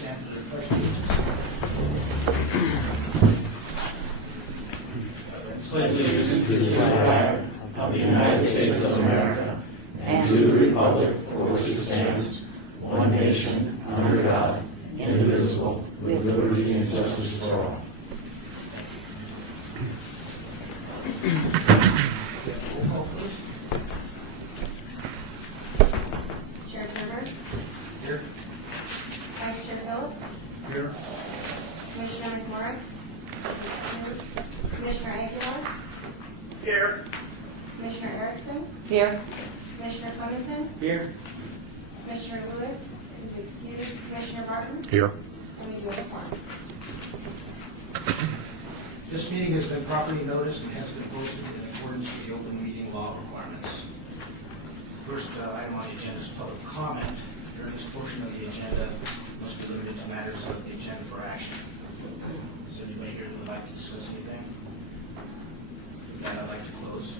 stand for the pledge of allegiance. Pledge allegiance to the flag of the United States of America and to the republic for which it stands, one nation, under God, indivisible, with liberty and justice for all. Roll call, please. Chair Turner, Here. Vice Chair Phillips, Here. Commissioner McMorris, Commissioner Aguilar, Here. Commissioner Erickson, Here. Commissioner Clemenson, Here. Commissioner Lewis is excused, Commissioner Martin, Here. and we do have a quorum. This meeting has been properly noticed and has been posted in accordance with the open meeting law requirements. First item on the agenda is public comment. During this portion of the agenda must be limited to matters of the agenda for action. Is there anybody here that would like to discuss anything? With that, I'd like to close.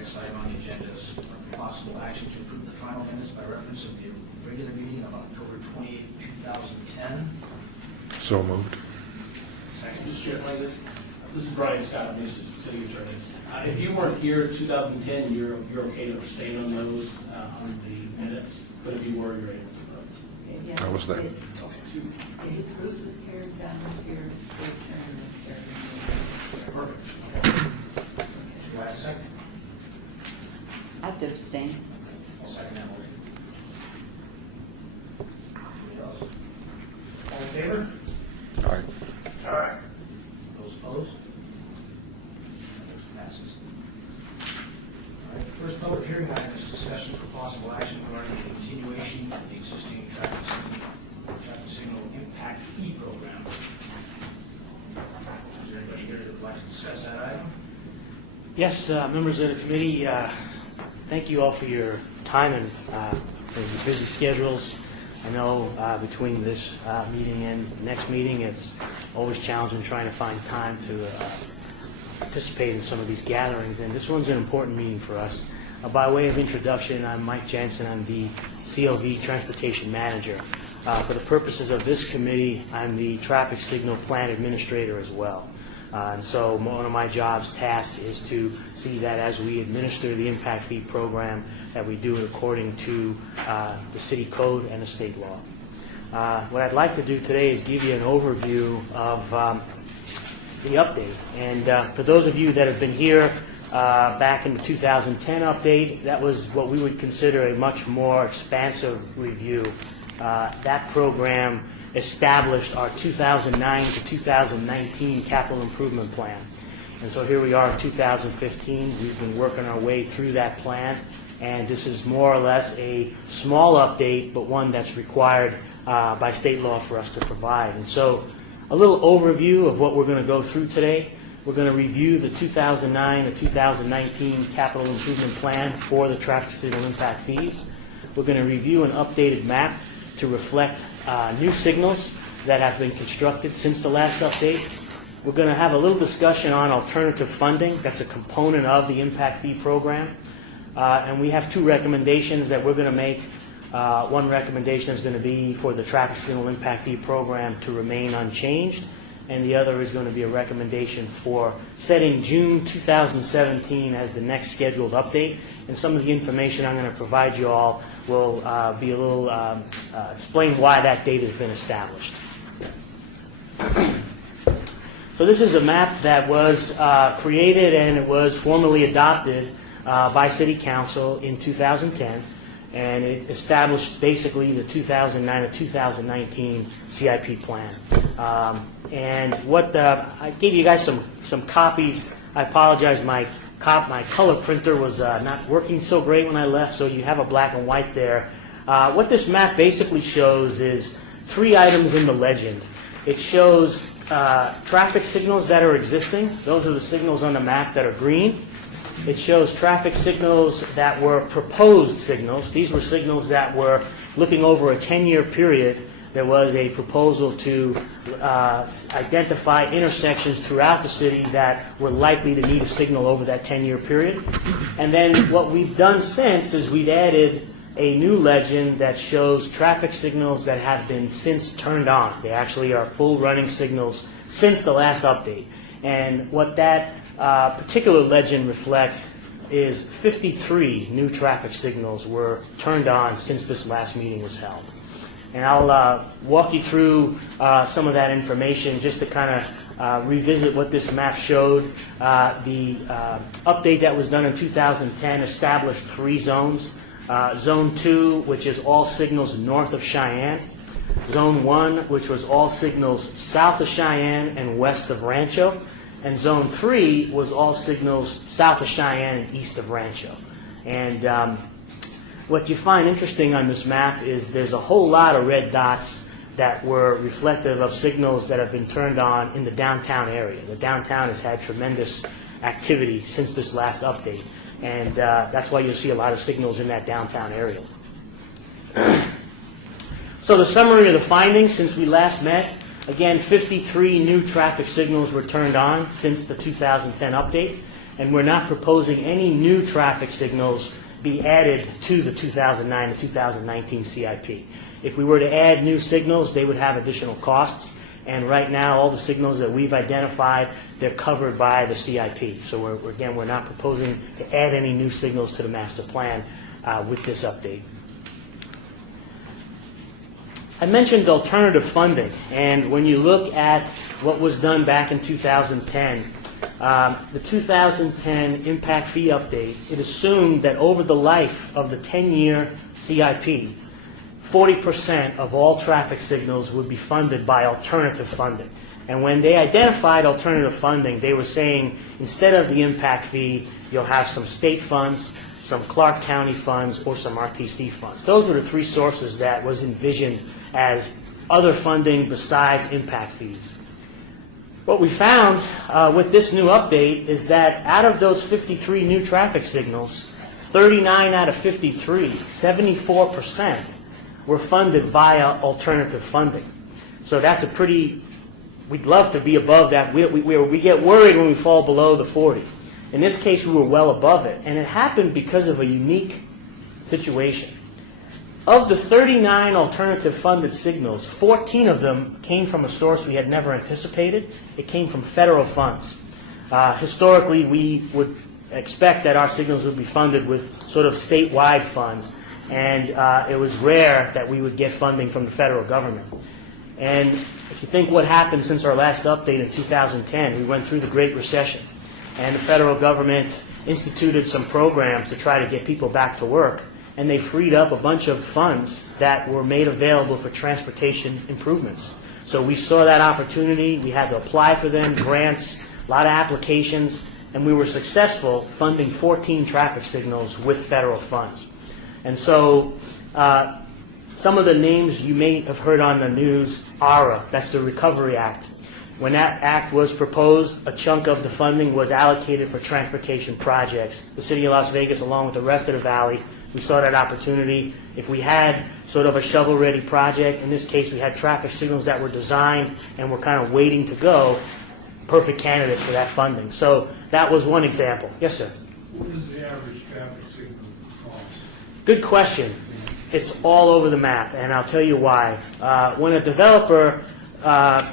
Next item on the agenda is possible action to approve the final minutes by reference of the regular meeting of October 28, 2010. So moved. Second. Mr. Chair, this is Brian Scott, I'm the Assistant City Attorney. If you weren't here 2010, you're okay to abstain on those, on the minutes, but if you were, you're able to vote. I was there. Bruce was here, John was here, Rick Turner was here. Perfect. Do I have a second? I have to abstain. I'll second that motion. Anybody else? All in favor? Aye. All right. Those opposed? That motion passes. All right, the first public hearing item is discussion for possible action regarding the continuation of the existing traffic signal impact fee program. Is there anybody here that would like to discuss that item? Yes, members of the committee, thank you all for your time and for your busy schedules. I know between this meeting and the next meeting, it's always challenging trying to find time to participate in some of these gatherings, and this one's an important meeting for us. By way of introduction, I'm Mike Jensen. I'm the CLV Transportation Manager. For the purposes of this committee, I'm the Traffic Signal Plan Administrator as well. And so one of my tasks is to see that as we administer the impact fee program, that we do it according to the city code and the state law. What I'd like to do today is give you an overview of the update. And for those of you that have been here back in the 2010 update, that was what we would consider a much more expansive review. That program established our 2009 to 2019 capital improvement plan. And so here we are in 2015. We've been working our way through that plan, and this is more or less a small update, but one that's required by state law for us to provide. And so a little overview of what we're going to go through today. We're going to review the 2009 to 2019 capital improvement plan for the traffic signal impact fees. We're going to review an updated map to reflect new signals that have been constructed since the last update. We're going to have a little discussion on alternative funding. That's a component of the impact fee program. And we have two recommendations that we're going to make. One recommendation is going to be for the traffic signal impact fee program to remain unchanged, and the other is going to be a recommendation for setting June 2017 as the next scheduled update. And some of the information I'm going to provide you all will be a little explain why that date has been established. So this is a map that was created and it was formally adopted by City Council in 2010, and it established basically the 2009 to 2019 CIP plan. And what I gave you guys some copies. I apologize, my color printer was not working so great when I left, so you have a black and white there. What this map basically shows is three items in the legend. It shows traffic signals that are existing. Those are the signals on the map that are green. It shows traffic signals that were proposed signals. These were signals that were looking over a 10-year period. There was a proposal to identify intersections throughout the city that were likely to need a signal over that 10-year period. And then what we've done since is we've added a new legend that shows traffic signals that have been since turned on. They actually are full running signals since the last update. And what that particular legend reflects is 53 new traffic signals were turned on since this last meeting was held. And I'll walk you through some of that information just to kind of revisit what this map showed. The update that was done in 2010 established 3 zones. Zone 2, which is all signals north of Cheyenne. Zone 1, which was all signals south of Cheyenne and west of Rancho. And Zone 3 was all signals south of Cheyenne and east of Rancho. And what you find interesting on this map is there's a whole lot of red dots that were reflective of signals that have been turned on in the downtown area. The downtown has had tremendous activity since this last update. And that's why you'll see a lot of signals in that downtown area. So the summary of the findings since we last met, again, 53 new traffic signals were turned on since the 2010 update, and we're not proposing any new traffic signals be added to the 2009 to 2019 CIP. If we were to add new signals, they would have additional costs. And right now, all the signals that we've identified, they're covered by the CIP. So we're not proposing to add any new signals to the master plan with this update. I mentioned alternative funding, and when you look at what was done back in 2010, the 2010 impact fee update, it assumed that over the life of the 10-year CIP, 40% of all traffic signals would be funded by alternative funding. And when they identified alternative funding, they were saying instead of the impact fee, you'll have some state funds, some Clark County funds, or some RTC funds. Those were the 3 sources that was envisioned as other funding besides impact fees. What we found with this new update is that out of those 53 new traffic signals, 39 out of 53, 74%, were funded via alternative funding. So that's a pretty, we'd love to be above that. We get worried when we fall below the 40. In this case, we were well above it, and it happened because of a unique situation. Of the 39 alternative funded signals, 14 of them came from a source we had never anticipated. It came from federal funds. Historically, we would expect that our signals would be funded with sort of statewide funds, and it was rare that we would get funding from the federal government. And if you think what happened since our last update in 2010, we went through the Great Recession, and the federal government instituted some programs to try to get people back to work, and they freed up a bunch of funds that were made available for transportation improvements. So we saw that opportunity. We had to apply for them, grants, a lot of applications, and we were successful funding 14 traffic signals with federal funds. And so some of the names you may have heard on the news, ARA, that's the Recovery Act. When that act was proposed, a chunk of the funding was allocated for transportation projects. The city of Las Vegas, along with the rest of the valley, we saw that opportunity. If we had sort of a shovel-ready project, in this case we had traffic signals that were designed and were kind of waiting to go, perfect candidates for that funding. So that was one example. Yes, sir? What is the average traffic signal cost? Good question. It's all over the map, and I'll tell you why. When a developer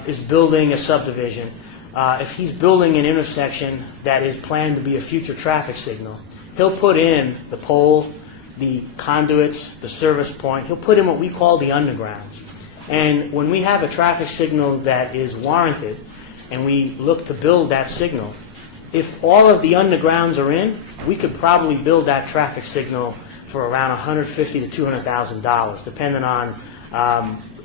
is building a subdivision, if he's building an intersection that is planned to be a future traffic signal, he'll put in the pole, the conduits, the service point. He'll put in what we call the undergrounds. And when we have a traffic signal that is warranted and we look to build that signal, if all of the undergrounds are in, we could probably build that traffic signal for around $150,000 to $200,000, depending on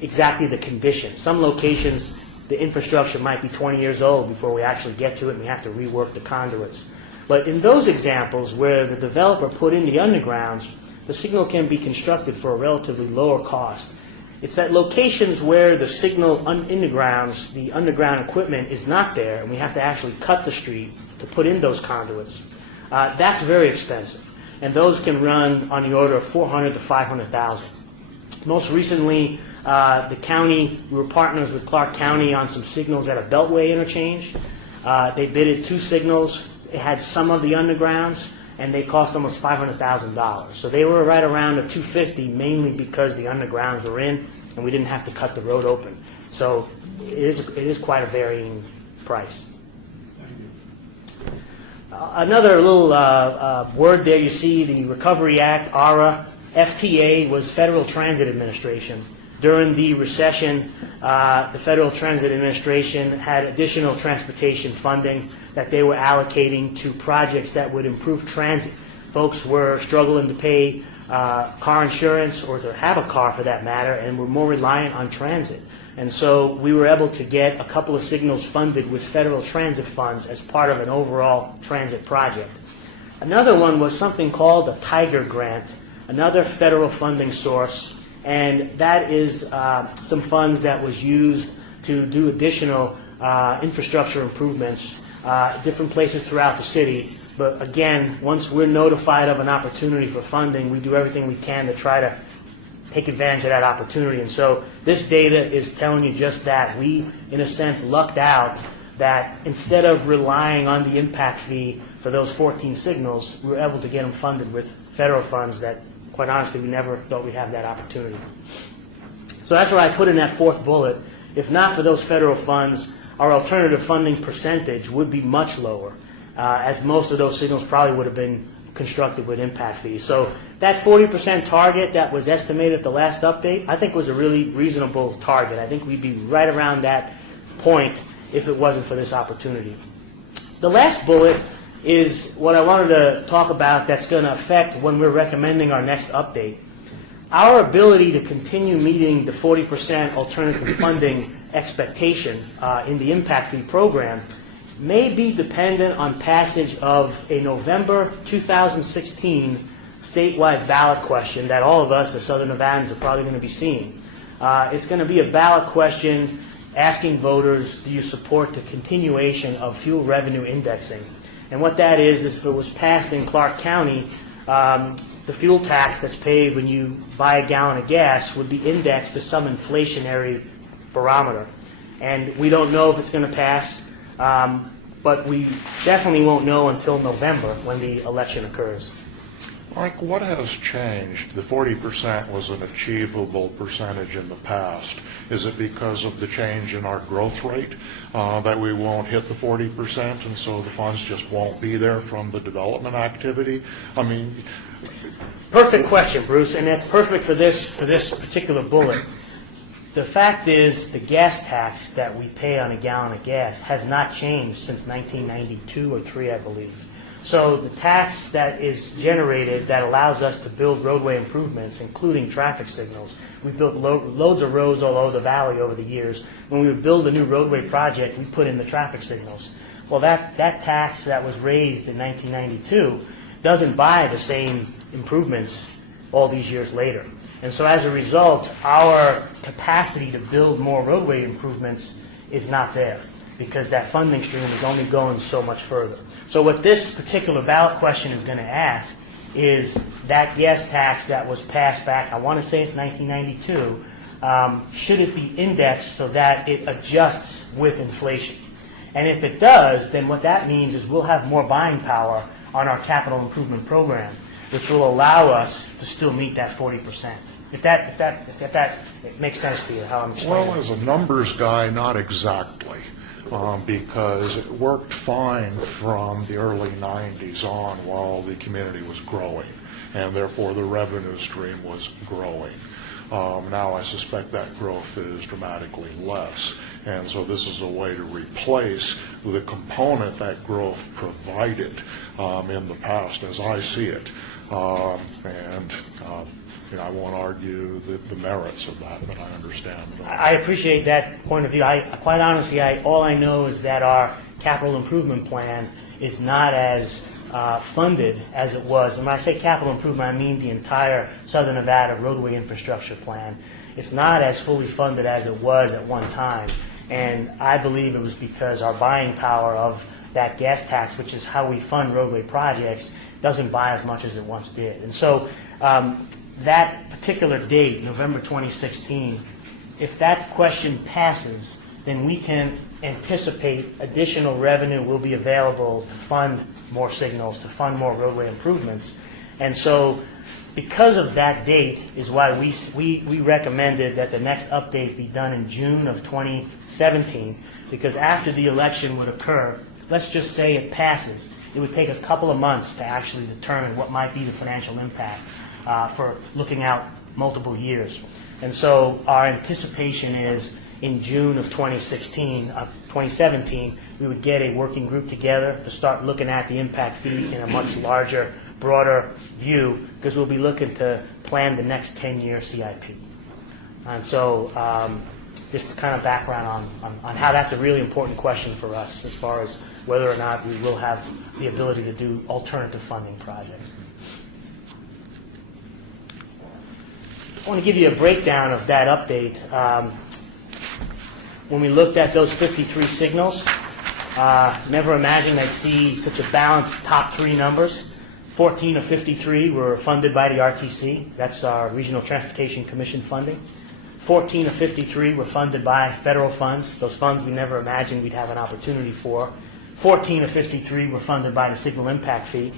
exactly the condition. Some locations, the infrastructure might be 20 years old before we actually get to it, and we have to rework the conduits. But in those examples where the developer put in the undergrounds, the signal can be constructed for a relatively lower cost. It's at locations where the signal in the grounds, the underground equipment is not there, and we have to actually cut the street to put in those conduits. That's very expensive, and those can run on the order of $400,000 to $500,000. Most recently, the county, we were partners with Clark County on some signals at a Beltway interchange. They bidded 2 signals. It had some of the undergrounds, and they cost almost $500,000. So they were right around a $250,000, mainly because the undergrounds were in, and we didn't have to cut the road open. So it is quite a varying price. Another little word there you see, the Recovery Act, ARA. FTA was Federal Transit Administration. During the recession, the Federal Transit Administration had additional transportation funding that they were allocating to projects that would improve transit. Folks were struggling to pay car insurance, or to have a car for that matter, and were more reliant on transit. And so we were able to get a couple of signals funded with federal transit funds as part of an overall transit project. Another one was something called a Tiger Grant, another federal funding source, and that is some funds that was used to do additional infrastructure improvements, different places throughout the city. But again, once we're notified of an opportunity for funding, we do everything we can to try to take advantage of that opportunity. And so this data is telling you just that. We, in a sense, lucked out that instead of relying on the impact fee for those 14 signals, we were able to get them funded with federal funds that, quite honestly, we never thought we'd have that opportunity. So that's what I put in that fourth bullet. If not for those federal funds, our alternative funding percentage would be much lower, as most of those signals probably would have been constructed with impact fees. So that 40% target that was estimated at the last update, I think was a really reasonable target. I think we'd be right around that point if it wasn't for this opportunity. The last bullet is what I wanted to talk about that's going to affect when we're recommending our next update. Our ability to continue meeting the 40% alternative funding expectation in the impact fee program may be dependent on passage of a November 2016 statewide ballot question that all of us as Southern Nevadans are probably going to be seeing. It's going to be a ballot question asking voters, do you support the continuation of fuel revenue indexing? And what that is if it was passed in Clark County, the fuel tax that's paid when you buy a gallon of gas would be indexed to some inflationary barometer. And we don't know if it's going to pass. But we definitely won't know until November when the election occurs. Mike, what has changed? The 40% was an achievable percentage in the past. Is it because of the change in our growth rate that we won't hit the 40%, and so the funds just won't be there from the development activity? I mean, perfect question, Bruce, and that's perfect for this particular bullet. The fact is, the gas tax that we pay on a gallon of gas has not changed since 1992 or 3, I believe. So the tax that is generated that allows us to build roadway improvements, including traffic signals. We've built loads of roads all over the valley over the years. When we would build a new roadway project, we put in the traffic signals. Well, that tax that was raised in 1992 doesn't buy the same improvements all these years later. And so as a result, our capacity to build more roadway improvements is not there because that funding stream is only going so much further. So what this particular ballot question is going to ask is that gas tax that was passed back, I want to say it's 1992, should it be indexed so that it adjusts with inflation? And if it does, then what that means is we'll have more buying power on our capital improvement program, which will allow us to still meet that 40%. If that it makes sense to you, how I'm explaining. well, as a numbers guy, not exactly, because it worked fine from the early 90s on while the community was growing, and therefore the revenue stream was growing. Now I suspect that growth is dramatically less, and so this is a way to replace the component that growth provided in the past, as I see it. I won't argue the merits of that, but I understand. I appreciate that point of view. Quite honestly, all I know is that our capital improvement plan is not as funded as it was. And when I say capital improvement, I mean the entire Southern Nevada roadway infrastructure plan. It's not as fully funded as it was at one time. And I believe it was because our buying power of that gas tax, which is how we fund roadway projects, doesn't buy as much as it once did. And so that particular date, November 2016, if that question passes, then we can anticipate additional revenue will be available to fund more signals, to fund more roadway improvements. And so because of that date is why we recommended that the next update be done in June of 2017, because after the election would occur, let's just say it passes, it would take a couple of months to actually determine what might be the financial impact for looking out multiple years. And so our anticipation is in June of 2017, we would get a working group together to start looking at the impact fee in a much larger, broader view, because we'll be looking to plan the next 10-year CIP. And so just kind of background on how that's a really important question for us as far as whether or not we will have the ability to do alternative funding projects. I want to give you a breakdown of that update. When we looked at those 53 signals, never imagined I'd see such a balanced top three numbers. 14 of 53 were funded by the RTC. That's our Regional Transportation Commission funding. 14 of 53 were funded by federal funds. Those funds we never imagined we'd have an opportunity for. 14 of 53 were funded by the signal impact fee.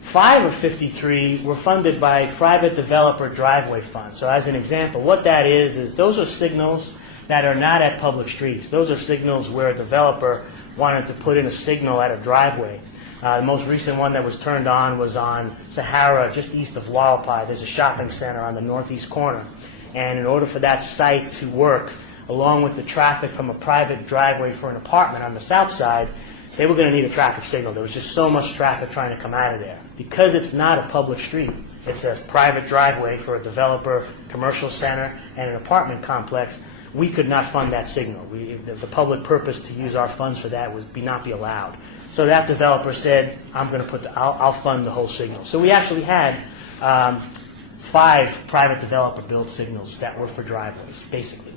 5 of 53 were funded by private developer driveway funds. So as an example, what that is those are signals that are not at public streets. Those are signals where a developer wanted to put in a signal at a driveway. The most recent one that was turned on was on Sahara, just east of Wallapai. There's a shopping center on the northeast corner. And in order for that site to work, along with the traffic from a private driveway for an apartment on the south side, they were going to need a traffic signal. There was just so much traffic trying to come out of there. Because it's not a public street, it's a private driveway for a developer, commercial center, and an apartment complex, we could not fund that signal. The public purpose to use our funds for that would not be allowed. So that developer said, I'll fund the whole signal. So we actually had 5 private developer-built signals that were for driveways, basically.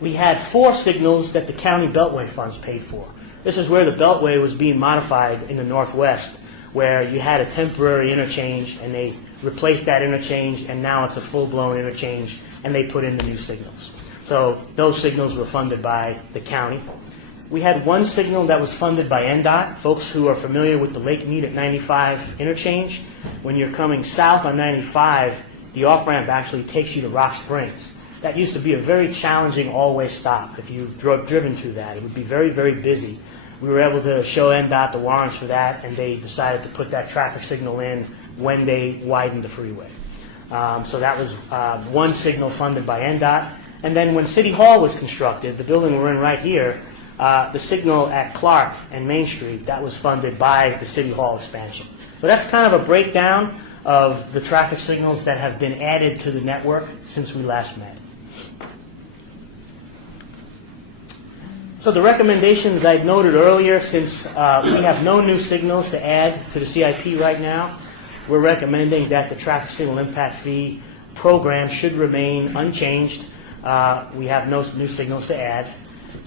We had 4 signals that the county beltway funds paid for. This is where the beltway was being modified in the Northwest, where you had a temporary interchange, and they replaced that interchange, and now it's a full-blown interchange, and they put in the new signals. So those signals were funded by the county. We had 1 signal that was funded by NDOT. Folks who are familiar with the Lake Mead at 95 interchange, when you're coming south on 95, the off-ramp actually takes you to Rock Springs. That used to be a very challenging all-way stop. If you've driven through that, it would be very, very busy. We were able to show NDOT the warrants for that, and they decided to put that traffic signal in when they widened the freeway. So that was 1 signal funded by NDOT. And then when City Hall was constructed, the building we're in right here, the signal at Clark and Main Street, that was funded by the City Hall expansion. So that's kind of a breakdown of the traffic signals that have been added to the network since we last met. So the recommendations I noted earlier, since we have no new signals to add to the CIP right now, we're recommending that the traffic signal impact fee program should remain unchanged. We have no new signals to add.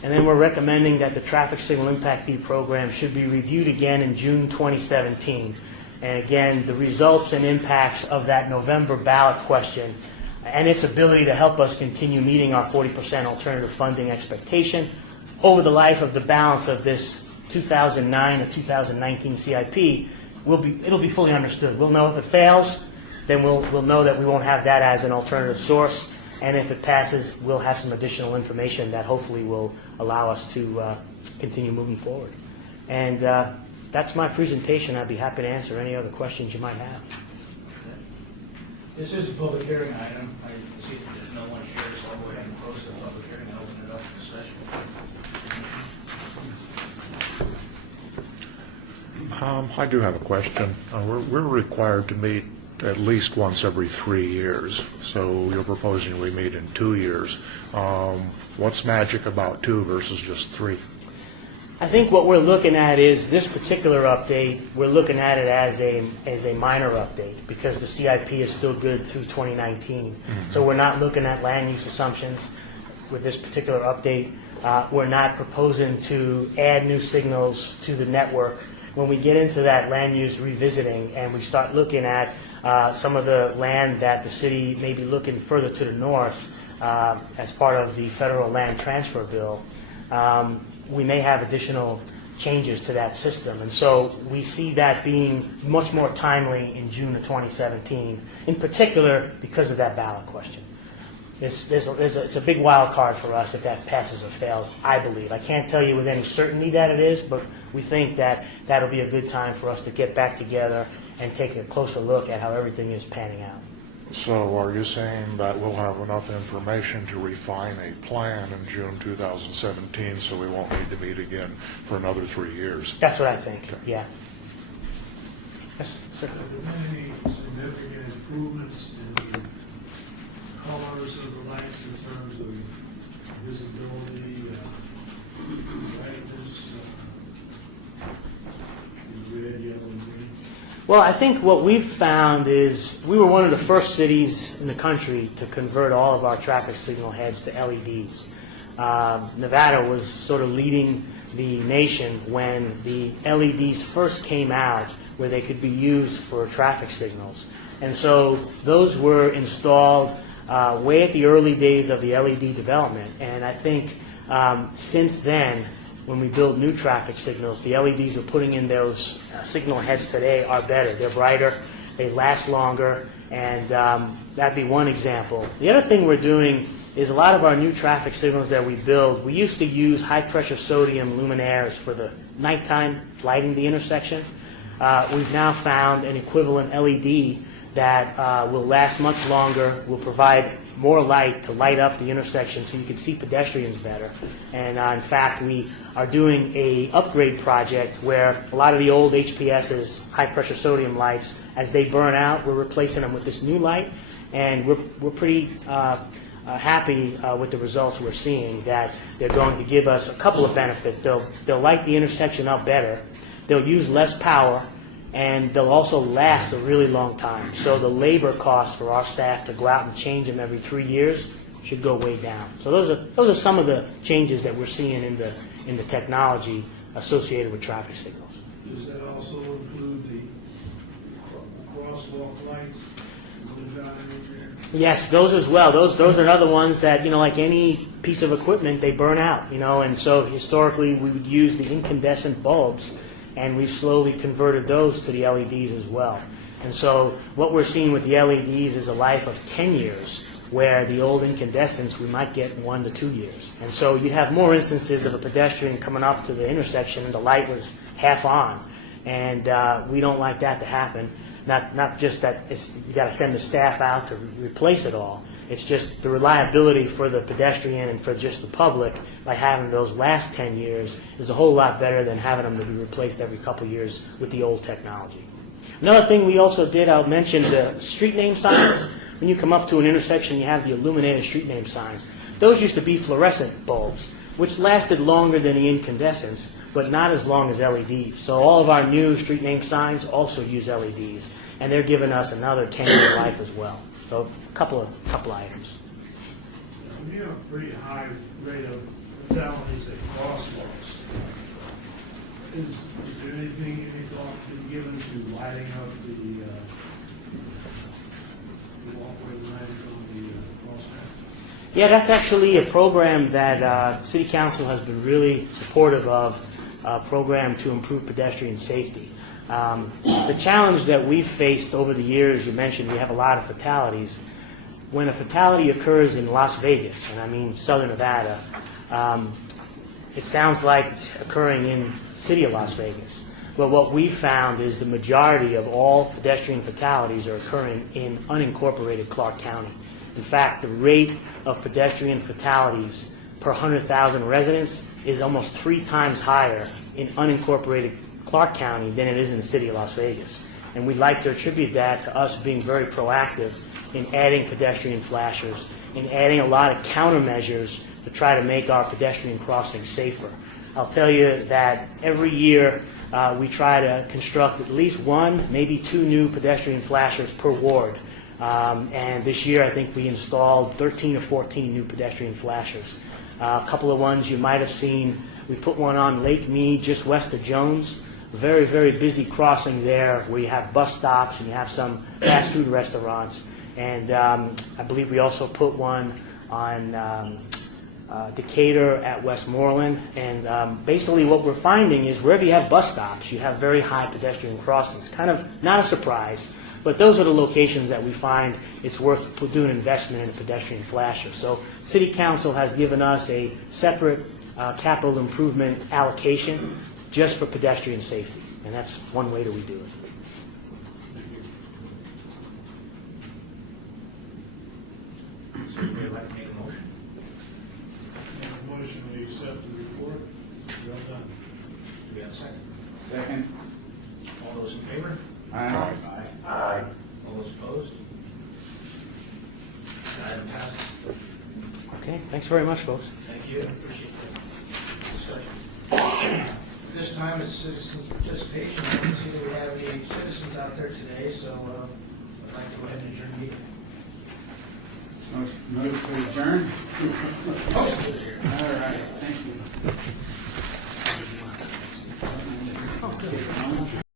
And then we're recommending that the traffic signal impact fee program should be reviewed again in June 2017. And again, the results and impacts of that November ballot question and its ability to help us continue meeting our 40% alternative funding expectation over the life of the balance of this 2009 to 2019 CIP, it'll be fully understood. We'll know if it fails, then we'll know that we won't have that as an alternative source. And if it passes, we'll have some additional information that hopefully will allow us to continue moving forward. And that's my presentation. I'd be happy to answer any other questions you might have. This is a public hearing item. I see that there's no one here, so I'll go ahead and close the public hearing and open it up for discussion. I do have a question. We're required to meet at least once every 3 years. So you're proposing we meet in 2 years. What's magic about 2 versus just 3? I think what we're looking at is this particular update, we're looking at it as a minor update because the CIP is still good through 2019. So we're not looking at land use assumptions with this particular update. We're not proposing to add new signals to the network. When we get into that land use revisiting and we start looking at some of the land that the city may be looking further to the north as part of the federal land transfer bill, we may have additional changes to that system. And so we see that being much more timely in June of 2017, in particular because of that ballot question. It's a big wild card for us if that passes or fails, I believe. I can't tell you with any certainty that it is, but we think that that'll be a good time for us to get back together and take a closer look at how everything is panning out. So are you saying that we'll have enough information to refine a plan in June 2017, so we won't need to meet again for another 3 years? That's what I think, Okay. yeah. Yes, sir. Have there been any significant improvements in the colors of the lights in terms of visibility, brightness, red, yellow, and green? Well, I think what we've found is we were one of the first cities in the country to convert all of our traffic signal heads to LEDs. Nevada was sort of leading the nation when the LEDs first came out, where they could be used for traffic signals. And so those were installed way at the early days of the LED development. And I think since then, when we build new traffic signals, the LEDs we're putting in those signal heads today are better. They're brighter, they last longer, and that'd be one example. The other thing we're doing is a lot of our new traffic signals that we build, we used to use high-pressure sodium luminaires for the nighttime lighting the intersection. We've now found an equivalent LED that will last much longer, will provide more light to light up the intersection so you can see pedestrians better. And in fact, we are doing a upgrade project where a lot of the old HPS's high-pressure sodium lights, as they burn out, we're replacing them with this new light, and we're pretty happy with the results we're seeing, that they're going to give us a couple of benefits. They'll light the intersection up better, they'll use less power, and they'll also last a really long time. So the labor cost for our staff to go out and change them every 3 years should go way down. So those are some of the changes that we're seeing in the technology associated with traffic signals. Does that also include the crosswalk lights? Yes, those as well. Those are other ones that, like any piece of equipment, they burn out, and so historically we would use the incandescent bulbs, and we've slowly converted those to the LEDs as well. And so what we're seeing with the LEDs is a life of 10 years, where the old incandescents we might get 1 to 2 years. And so you'd have more instances of a pedestrian coming up to the intersection and the light was half on. And we don't like that to happen. Not just that you got to send the staff out to replace it all. It's just the reliability for the pedestrian and for just the public by having those last 10 years is a whole lot better than having them to be replaced every couple years with the old technology. Another thing we also did, I'll mention the street name signs. When you come up to an intersection, you have the illuminated street name signs. Those used to be fluorescent bulbs, which lasted longer than the incandescents, but not as long as LEDs. So all of our new street name signs also use LEDs, and they're giving us another 10-year life as well. So a couple items. We have a pretty high rate of fatalities at crosswalks. Is there any thought been given to lighting up the walkway lighting on the crosswalk? Yeah, that's actually a program that City Council has been really supportive of, a program to improve pedestrian safety. The challenge that we've faced over the years, you mentioned we have a lot of fatalities. When a fatality occurs in Las Vegas, and I mean southern Nevada, it sounds like it's occurring in the city of Las Vegas. But what we've found is the majority of all pedestrian fatalities are occurring in unincorporated Clark County. In fact, the rate of pedestrian fatalities per 100,000 residents is almost 3 times higher in unincorporated Clark County than it is in the city of Las Vegas. And we'd like to attribute that to us being very proactive in adding pedestrian flashers, in adding a lot of countermeasures to try to make our pedestrian crossings safer. I'll tell you that every year we try to construct at least 1, maybe 2 new pedestrian flashers per ward. And this year I think we installed 13 or 14 new pedestrian flashers. A couple of ones you might have seen. We put one on Lake Mead just west of Jones. very, very busy crossing there where you have bus stops and you have some fast food restaurants. And I believe we also put one on Decatur at Westmoreland. And basically what we're finding is wherever you have bus stops, you have very high pedestrian crossings. Kind of not a surprise, but those are the locations that we find it's worth doing investment in a pedestrian flasher. So City Council has given us a separate capital improvement allocation just for pedestrian safety. And that's one way that we do it. So anybody like to make a motion? Make a motion, we accept the report. Well done. Do we have a second? Second. All those in favor? Aye. Aye. All those opposed? The item passes. Okay, thanks very much, folks. Thank you. Appreciate the discussion. This time it's citizens' participation. I don't see that we have any citizens out there today, so I'd like to go ahead and adjourn the meeting. Move to adjourn. Motion to adjourn. All right, thank you.